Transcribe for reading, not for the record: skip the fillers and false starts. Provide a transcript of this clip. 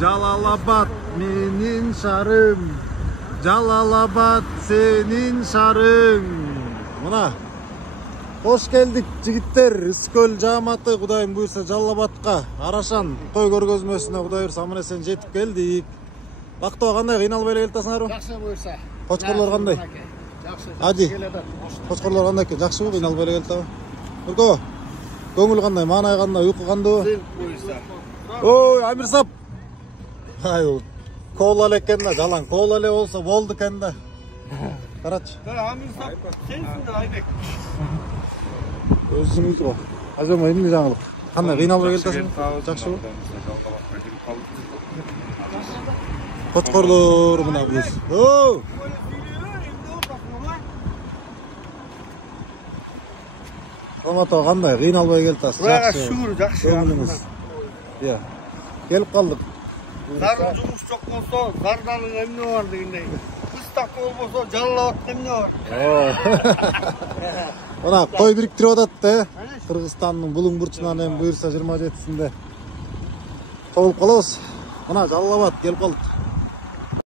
Jalalabad menin şarım. Jalalabad senin şarың. Mına. Hoş geldik jigitler. Iskөл Жаматы Кудайым буйрса Жалалабадка Арашан той көргөзмөсүнө Кудай буйрса аман эсен жетип келдик. Бактоо кандай кыйналбай эле келатасыңарбы? Жакшы буйрса. Кочкорлор кандай? Жакшы. Ади. Кочкорлор кандай экен? Жакшыбы? Кыйналбай эле келатабы? Нурко. Көңүл кандай? Маанай кандай? Уйку кандайбы? Ой, Амир сап. Ай, кол эле экен да, жалаң. Кол эле болсо болду экен да. Карачы. Амир сап. Сенсиңдер Айбек. Өзүңүз го. Ажама эмне жаңылык? Кандай кыйналбай келатасың? Жакшыбы? Кочкорлор мына биз. О! Ромато кандай кыйналбай келатасыз? Жакшы. Шүгүр жакшы. Көңүлүңүз. Иә. Келип калдык. Зарыл жумуш жок болсо, зарданың эмне бар дегендей. Кыстак болбосо, Жалалабадта эмне бар? Мына той бириктирип атат да. Кыргызстандын Булуң бурчунан эми буйрса 27-синде толуп калабыз. Мына Жалалабад келип калдык.